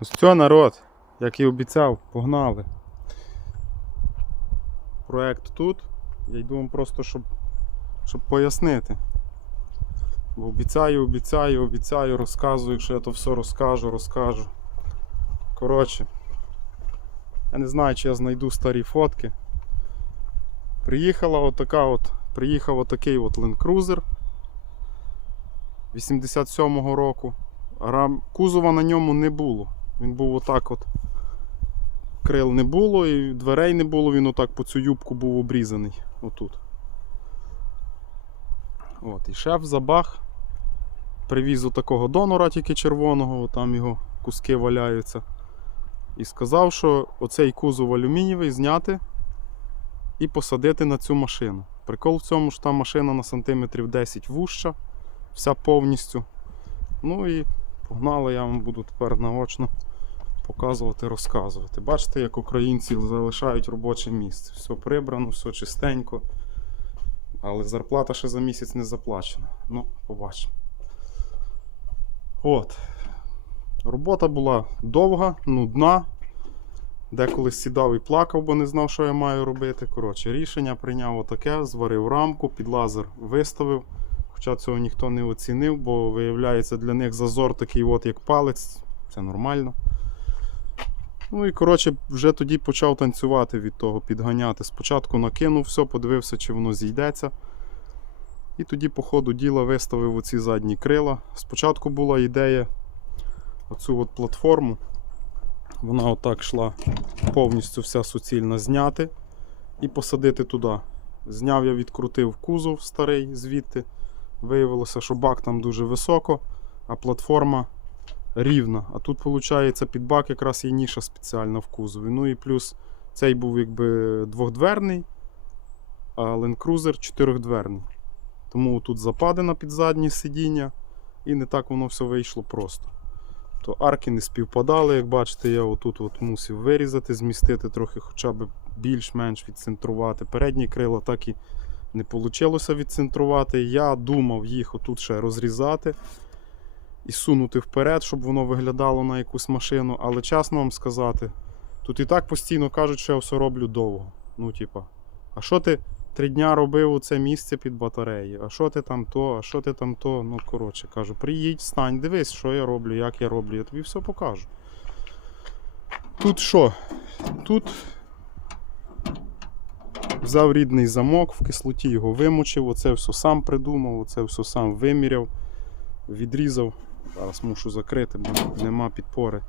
Ну що, народ, як і обіцяв, погнали. Проект тут. Я йду вам просто, щоб, щоб пояснити. Бо обіцяю, обіцяю, обіцяю, розказую, що я то все розкажу, розкажу. Коротше, я не знаю, чи я знайду старі фотки. Приїхала отака от, приїхав отакий от Land Cruiser 87-го року. Кузова на ньому не було. Він був отак от. Крил не було і дверей не було, він отак по цю юбку був обрізаний. Отут. От, і шеф забах. Привіз отакого донора, тільки червоного, там його куски валяються. І сказав, що оцей кузов алюмінієвий зняти і посадити на цю машину. Прикол в цьому, що там машина на сантиметрів 10 вуща, вся повністю. Ну і погнали, я вам буду тепер наочно показувати, розказувати. Бачите, як українці залишають робоче місце. Все прибрано, все чистенько. Але зарплата ще за місяць не заплачена. Ну, побачимо. От. Робота була довга, нудна. Деколи сідав і плакав, бо не знав, що я маю робити. Коротше, рішення прийняв отаке, зварив рамку, під лазер виставив. Хоча цього ніхто не оцінив, бо виявляється для них зазор такий от як палець. Це нормально. Ну і коротше, вже тоді почав танцювати від того, підганяти. Спочатку накинув все, подивився, чи воно зійдеться. І тоді, по ходу діла, виставив оці задні крила. Спочатку була ідея оцю от платформу. Вона отак йшла повністю вся суцільна зняти і посадити туди. Зняв я, відкрутив кузов старий звідти. Виявилося, що бак там дуже високо, а платформа рівна. А тут, виходить, під бак якраз є ніша спеціальна в кузові. Ну і плюс цей був якби двохдверний, а Land Cruiser чотирьохдверний. Тому тут западина під заднє сидіння, і не так воно все вийшло просто. То арки не співпадали, як бачите, я отут от мусив вирізати, змістити трохи хоча б більш-менш відцентрувати. Передні крила так і не вийшло відцентрувати. Я думав їх отут ще розрізати і сунути вперед, щоб воно виглядало на якусь машину. Але чесно вам сказати, тут і так постійно кажуть, що я все роблю довго. Ну, типа, а що ти три дня робив у це місце під батареї? А що ти там то, а що ти там то? Ну, коротше, кажу, приїдь, стань, дивись, що я роблю, як я роблю, я тобі все покажу. Тут що? Тут взяв рідний замок, в кислоті його вимочив, оце все сам придумав, оце все сам виміряв, відрізав. Зараз мушу закрити, бо нема підпори.